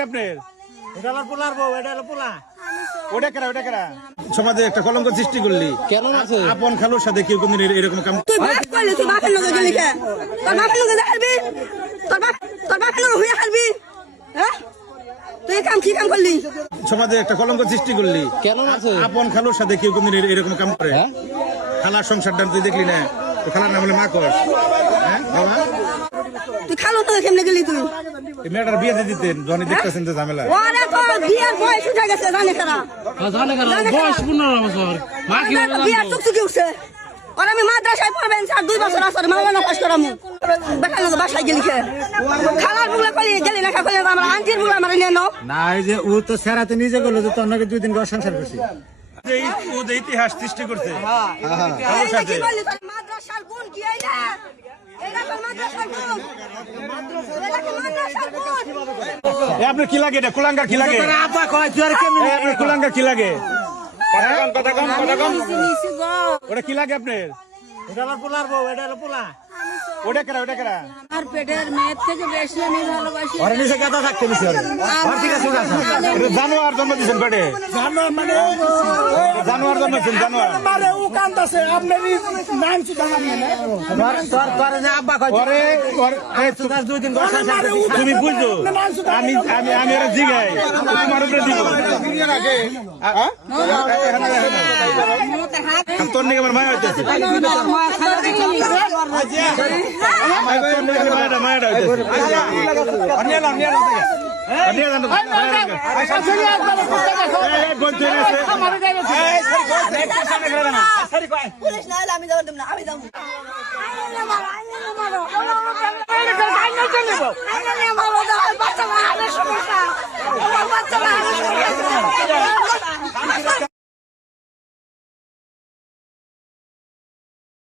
লাগে আপনার? এটা হলো পোলার বউ, এটা হলো পোলা। ওটা কেরা সমাজে একটা কলঙ্ক সৃষ্টি করলি কেন আছে? আপন খালুর সাথে কেউ কোনদিন এরকম কাম তুই বাপ কইলি তুই বাপের লগে গেলি কে? তোর বাপের লগে যাবি? তোর বাপের লগে হইয়া খেলবি? হ্যাঁ? তুই এই কাম কি কাম করলি? সমাজে একটা কলঙ্ক সৃষ্টি করলি কেন আছে? আপন খালুর সাথে কেউ কোনদিন এরকম কাম করে? খালার সংসারটা তুই দেখলি না? তো খালার নাম হলে মা কর। হ্যাঁ বাবা, তুই খালো তো কেমনে গেলি তুই? এই মেয়েটার বিয়ে দিয়ে দিতেন যখন দেখতেছেন যে ঝামেলা। ওরে তো বিয়ার বয়স উঠে গেছে জানে কারা? বয়স 15 বছর। মা কি ওরে তো বিয়ার টুকটুকি উঠছে। আর আমি মাদ্রাসায় পড়বেন 2 বছর আসরে মাওলানা পাস করামু। বেটার লোক বাসায় গেলি কে? খালার বুলা কলি গেলি না কলি আমরা আন্টির বুলা মারে নিয়ে নাও। না, এই যে ও তো সেরাতে নিজে গেল যে তোর নাকি 2 দিন ঘর সংসার করছি। ও যে ইতিহাস সৃষ্টি করছে এই যে কি বললি তোর মাদ্রাসার গুণ কি এইটা? এইটা তোর মাদ্রাসার গুণ। এটা কি মাদ্রাসার গুণ? আপনার কি লাগে? এটা কুলাঙ্গার কি লাগে? আপা কয় তুই আর কেমনে? আপনার কুলাঙ্গার কি লাগে? কথা কম ওটা কি লাগে আপনার? এটা হলো পোলার বউ, এটা হলো পোলা। ওটা কেরা আর পেটের মেয়ের থেকে বেশি আমি ভালোবাসি। ওরে নিচে কেদা থাকতে দিছি ওরে। ওর থেকে সুখ আছে। এটা জানোয়ার জন্ম দিয়েছেন পেটে? জানোয়ার মানে জানোয়ার জন্ম দিয়েছেন জানোয়ার। মারে ও কান্দাছে আপনারই নাম সুদা নামে না। তোর যে আব্বা কয় ওরে তুই 2 দিন ঘর সংসার করছিস। তুমি বুঝছো আমি আমি আমি এরা জিগাই তোমার উপরে দিব তোর নিকে আমার মায়া হইতেছে মায়াটা হইতেছে পুলিশ না হলে আমি যাব না, আমি যাব। বাচ্চা